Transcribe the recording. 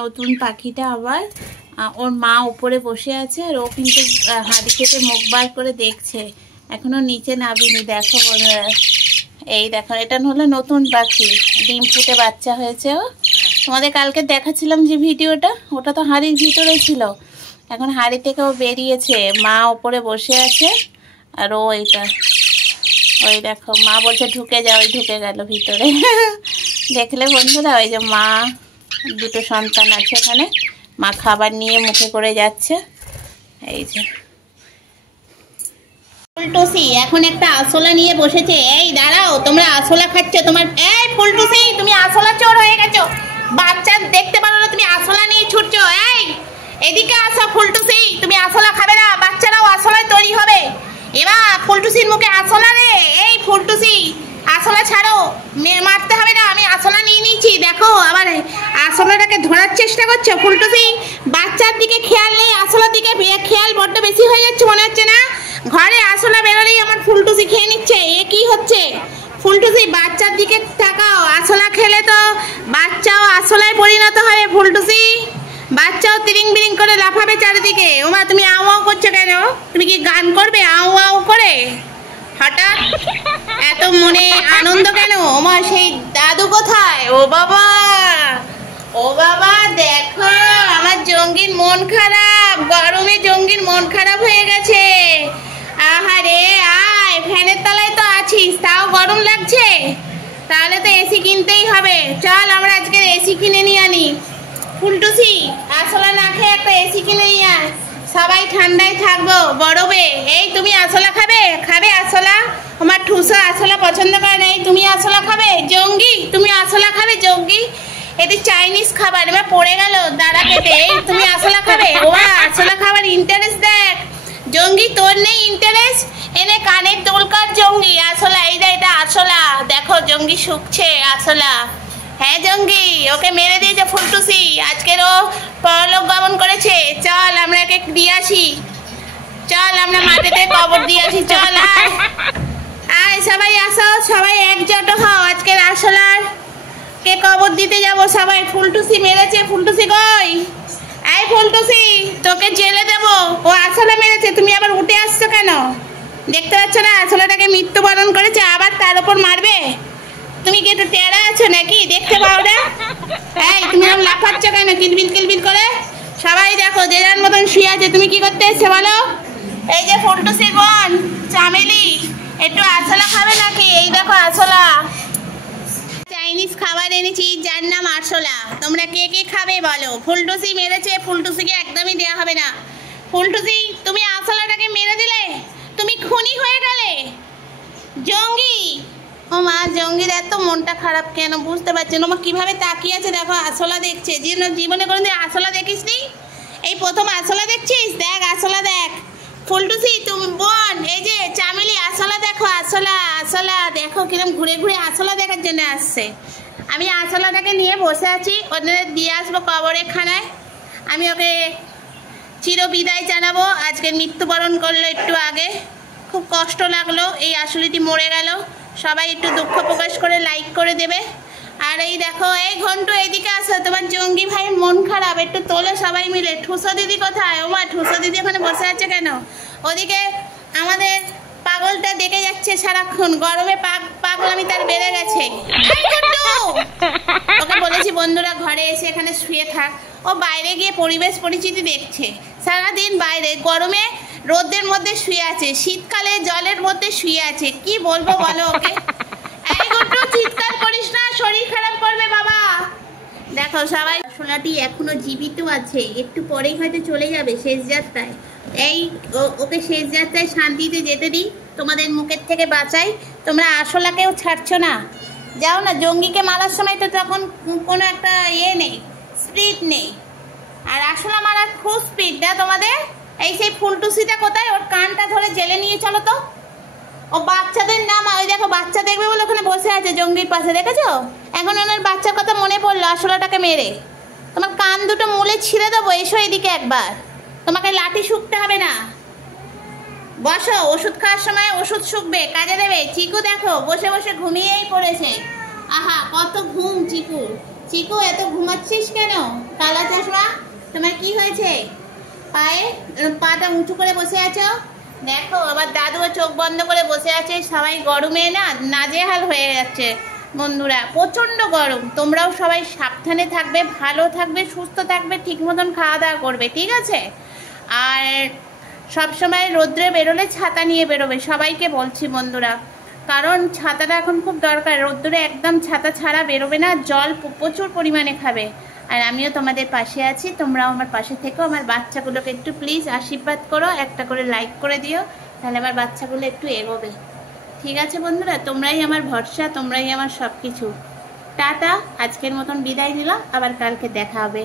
নতুন পাখিটা আবার ওর মা উপরে বসে আছে আর ও কিন্তু হাঁড়ি থেকে মুখ বার করে দেখছে, এখনো নিচে নামিনি। দেখো বন্ধুরা, এই দেখো এটা হলো নতুন পাখি, ডিম ফুটে বাচ্চা হয়েছে। ও তোমাদের কালকে দেখাচ্ছিলাম যে ভিডিওটা, ওটা তো হাঁড়ির ভিতরে ছিল, এখন হাঁড়ি থেকে ও বেরিয়েছে, মা উপরে বসে আছে আর ও এইটা ওই দেখো মা বলছে ঢুকে যাও, ওই ঢুকে গেল ভিতরে। দেখলে বন্ধুরা, ওই যে মা দুটো সন্তান আছে এখানে, মা খাবার নিয়ে মুখে করে যাচ্ছে। এই যে ফুলটুসি এখন একটা আছলা নিয়ে বসেছে। এই দাঁড়াও, তোমরা আছলা খাচ্ছ, তোমার এই ফুলটুসি তুমি আছলা চোর হয়ে গেছো, বাচ্চা দেখতে পারো না, তুমি আছলা নিয়ে ছুটছো। এই এদিকে আসো ফুলটুসি, তুমি আছলা খাবে না, বাচ্চারাও আছলায় তৈরি হবে। এবার ফুলটুসির মুখে আছলা রে, এই ফুলটুসি আছলা ছাড়ো, মারতে হবে না, আমি আছলা নিয়ে নিয়েছি। দেখো আবার আছলাটাকে ধরার চেষ্টা করছো। ফুলটুসি বাচ্চার দিকে খেয়াল নেই, আছলার দিকে খেয়াল বড্ড বেশি হয়ে যাচ্ছে মনে হচ্ছে না? ঘরে আছলা বেরোলেই আমার ফুলটুসি খেয়ে নিচ্ছে, এ কি হচ্ছে? ফুলটুসি বাচ্চার দিকে তাকাও, আছলা খেলে তো বাচ্চাও আছলায় পরিণত হবে। ফুলটুসি বাচ্চাও তিরিং বিরিং করে লাফাবে চারিদিকে। ওমা তুমি আউ আউ করছো কেন? তুমি কি গান করবে আউ আউ করে? হঠাৎ এত মনে আনন্দ কেন? ওমা সেই দাদু কোথায়? ও বাবা, ও বাবা, দেখো আমার জঙ্গির মন খারাপ, গরমে জঙ্গির মন খারাপ হয়ে গেছে। আহারে আয়, ফ্যানের তলায় তো আছিস, তাও গরম লাগছে, তাহলে তো এসি কিনতেই হবে। চল আমরা আজকে এসি কিনে নিয়ে আনি। ফুলটুসি আছলা না খেয়ে একটা এসি কিনে নিয়ে আয়, সবাই ঠান্ডায় থাকবো বরফে। এই তুমি আছলা খাবে? খাবে আছলা? আমার ঠুসো আছলা পছন্দ করে নাই, তুমি আছলা খাবে? জঙ্গি তুমি আছলা খাবে? জঙ্গি এটি চাইনিজ খাবার, এবার পড়ে গেল দাঁড়া কেটে। এই তুমি আছলা খাবে? ও আছলা খাবার ইন্টারেস্ট দেখ। জঙ্গি তোর নেই ইন্টারেস্ট, এনে কানের দোল কর জঙ্গি। আছলা এই এটা আছলা, দেখো জঙ্গি শুকছে আছলা। হ্যাঁ জঙ্গি, ওকে মেরে দিয়েছে ফুলটুসি, আজকের ও পরলোক গমন করেছে। চল আমরা একে দিয়ে আসি, চল আমরা মাটিতে কবর দিয়ে আসি। চল আয় আয়, সবাই আসো, সবাই একজোট হও, আজকের আছলার কে কবর দিতে যাবো সবাই। ফুলটুসি মেরেছে, ফুলটুসি কই? এই ফুলটুসি তোকে জেলে দেবো, ও আছলা মেরেছে, তুমি আবার উঠে আসছো কেন? দেখতে পাচ্ছ না আছলাটাকে মৃত্যুবরণ করেছে, আবার তার উপর মারবে? তুমি কি একটু টেরা আছো নাকি, দেখতে পাও না? এই তুমি আর লাফাচ্ছ কেন কিলবিল কিলবিল করে? সবাই দেখো যে যার মতন শুয়ে আছে, তুমি কি করতে এসছো বলো? এই যে ফুলটুসির বোন চামেলি, একটু আছলা খাবে নাকি? এই দেখো আছলা, চাইনিজ খাবার এনেছি যার নাম আছলা, তোমরা কে কে খাবে বলো? ফুলটুসি মেরেছে, ফুলটুসিকে একদমই দেওয়া হবে না। ফুলটুসি তুমি আছলাটাকে মেরে দিলে, তুমি খুনি হয়ে গেলে জঙ্গি। ও মা, জঙ্গির এত মনটা খারাপ কেন বুঝতে পারছি না। মা কিভাবে তাকিয়ে আছে দেখো, আছলা দেখছে, জীবনে কোনোদিন আছলা দেখিস নি, এই প্রথম আছলা দেখছিস? দেখ আছলা দেখ। ফুলটুসি তুমি বোন, এই যে চামেলি আছলা দেখো, আছলা আছলা দেখো কিরম ঘুরে ঘুরে আছলা দেখার জন্য আসছে। আমি আছলাটাকে নিয়ে বসে আছি, ওদের দিয়ে আসবো কবরের খানায়। আমি ওকে চির বিদায় জানাবো, আজকে মৃত্যুবরণ করলো একটু আগে, খুব কষ্ট লাগলো, এই আসলিটি মরে গেল। সবাই একটু দুঃখ প্রকাশ করে লাইক করে দেবে। আর এই দেখো, এই ঘন্টু এইদিকে আসো, তোমার জঙ্গি ভাইয়ের মন খারাপ, একটু তোলো সবাই মিলে। ঠুসো দিদি কোথায়? ও মা, ঠুসো দিদি ওখানে বসে আছে কেন? ওদিকে আমাদের পাগলটা দেখে যাচ্ছে সারাক্ষণ, গরমে পাগলামি তার বেড়ে গেছে। ওকে বলেছি বন্ধুরা ঘরে এসে এখানে শুয়ে থাক, ও বাইরে গিয়ে পরিবেশ পরিচিতি দেখছে, সারাদিন বাইরে গরমে রোদের মধ্যে শুয়ে আছে, শীতকালে জলের মধ্যে শুয়ে আছে, কি বলবো বলো ওকে? এই গুড্ডু চিৎকার করিস না, শরীর খারাপ করবে বাবা। দেখো সবাই, সোনাটি এখনো জীবিত আছে, একটু পরেই হয়তো চলে যাবে শেষ যাত্রায়। এই ওকে শেষ যাত্রায় শান্তিতে যেতে দিই, তোমাদের মুখের থেকে বাঁচাই। তোমরা আছলাকেও ছাড়ছো না, যাও না। জঙ্গিকে মারার সময় তো তখন কোনো একটা নেই, স্পিড নেই, আর আছলা মারার খুব স্পিড না তোমাদের। এই সেই ফুলটুসিটা কোথায়? ওর কানটা ধরে জেলে নিয়ে চলো তো। ও বাচ্চাদের নাম, ওই দেখো বাচ্চা দেখবে বলে ওখানে বসে আছে জঙ্গির পাশে, দেখেছো? এখন ওনার বাচ্চার কথা মনে পড়লো, আছলাটাকে মেরে তোমার কান দুটো মুলে ছিঁড়ে দেবো। এসো এদিকে একবার, তোমাকে লাঠি শুকতে হবে না, বসো, ওষুধ খাওয়ার সময় ওষুধ শুকবে, কাজে দেবে। চিকু দেখো বসে বসে ঘুমিয়েই পড়েছে, আহা কত ঘুম চিকু। চিকু এত ঘুমাচ্ছিস কেন? তোমার কি হয়েছে পায়ে? পাটা উঁচু করে বসে আছো। দেখো আবার দাদুও চোখ বন্ধ করে বসে আছে। সবাই গরমে না নাজেহাল হয়ে যাচ্ছে বন্ধুরা, প্রচণ্ড গরম। তোমরাও সবাই সাবধানে থাকবে, ভালো থাকবে, সুস্থ থাকবে, ঠিক মতন খাওয়া দাওয়া করবে, ঠিক আছে? আর সবসময় রোদ্রে বেরোলে ছাতা নিয়ে বেরোবে, সবাইকে বলছি বন্ধুরা, কারণ ছাতাটা এখন খুব দরকার। রোদ্দুরে একদম ছাতা ছাড়া বেরোবে না, জল প্রচুর পরিমাণে খাবে। আর আমিও তোমাদের পাশে আছি, তোমরাও আমার পাশে থেকো। আমার বাচ্চাগুলোকে একটু প্লিজ আশীর্বাদ করো, একটা করে লাইক করে দিও, তাহলে আমার বাচ্চাগুলো একটু এগোবে, ঠিক আছে বন্ধুরা? তোমরাই আমার ভরসা, তোমরাই আমার সব কিছু। টাটা, আজকের মতন বিদায় নিলাম, আবার কালকে দেখা হবে।